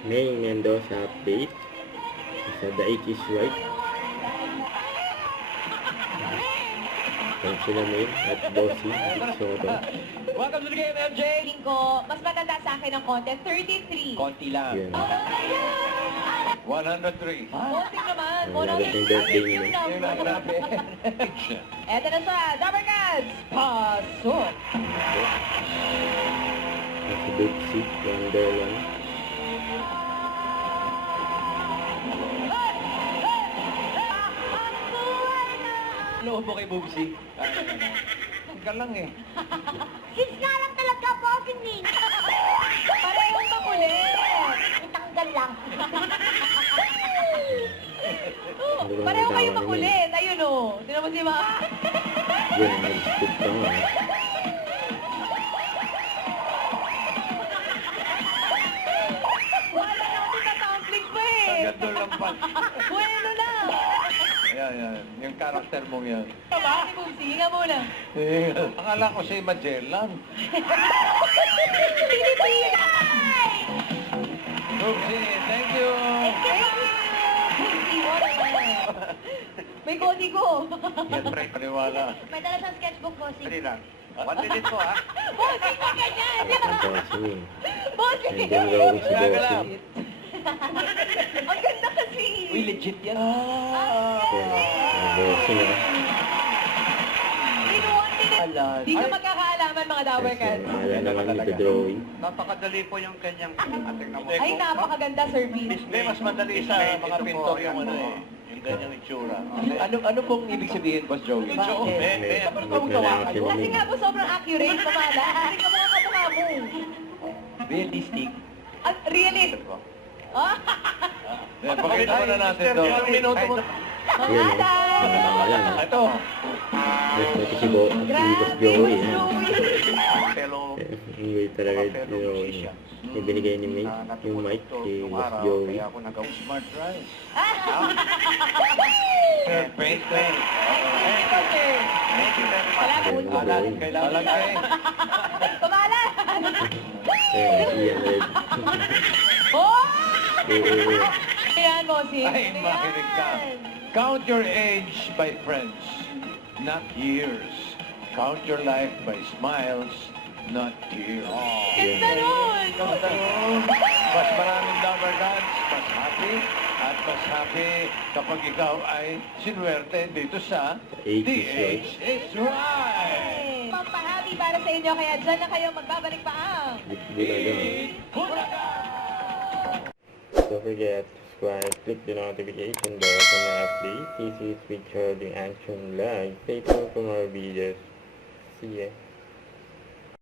May Mendoza update. So the 8 is right. Ayan sila May at Bossy. Soto. Welcome to the game, MJ! Feeling ko, mas maganda sa akin ang content, 33. Konti lang. Yan. 103. Konting naman. Ang dadating birthday ni May. Yung nagrabe. Eto na siya, Dabber Cats! Pasok! Si Bitsy, Wonderland. Loob mo kay Bubsy. Hanggang lang eh. Sis nga lang talaga, bossing me. Parehong makulit! Itanggal lang. Pareho kayo makulit. Ayun o. Tinan mo si mga... Yan, nag-scoop ka nga. Wala natin sa conflict pa eh. Hanggang doon lang pa. Bueno lang. Ayan, yan. Yung karakter mong yan. Diba? Si Bubsy, hinga muna. Akala ko si Magellan. Pilipinas! Bubsy, thank you! Thank you! Bubsy, wala. May kodi ko. Yan, pre, paniwala. May dala siyang sketchbook, bossing. Dali lang. 1 minute po, ha? Bossy, wag ganyan! Ang Bossy. Bossy! And then drawing si Bossy. Ang ganda kasi! Uy, legit yan. Ang Bossy na. In 1 minute, di ka magkakaalaman mga Dabber Cats. Wala naman dito drawing. Napakadali po yung kanyang tingnan mo. Ay, napakaganda service. Hindi, mas madali sa mga pintor yung ano eh. Yung ganyang itsura. Ano pong ibig sabihin, Boss Joey? Kasi nga po sobrang accurate, kumala. Kasi kamukha kamukha mo. Realistic. At realist. Oh, Pakita mo na natin ito. Ilang minuto mo. Yan, Mga Ayan. Ito. Yes, ito si Boss Grabe, Joey. Boss Joey. Fellow. Anyway, talaga yung ibinigay ni May, yung mic kay Boss Joey. Kaya ako nagawang smart rice. Thank Thank you very much. Salamat. Kailangan kayo. Pamalan! Ayan, Ian Red. Oh! Oo. Ayan, Bossy. Ay, makinig ka. Count your age by friends, not years. Count your life by smiles, not tears. Ganda nun! Mas maraming Dabber Cats, mas happy, at mas happy kapag ikaw ay sinuwerte dito sa The The Age is Right. Age is Right. Pampahappy para sa inyo, kaya dyan na kayo magbabalik pa ang... Bulaga! Don't forget to subscribe, click the notification bell for more updates. This is featured in Action Live. Stay tuned for more videos. See ya.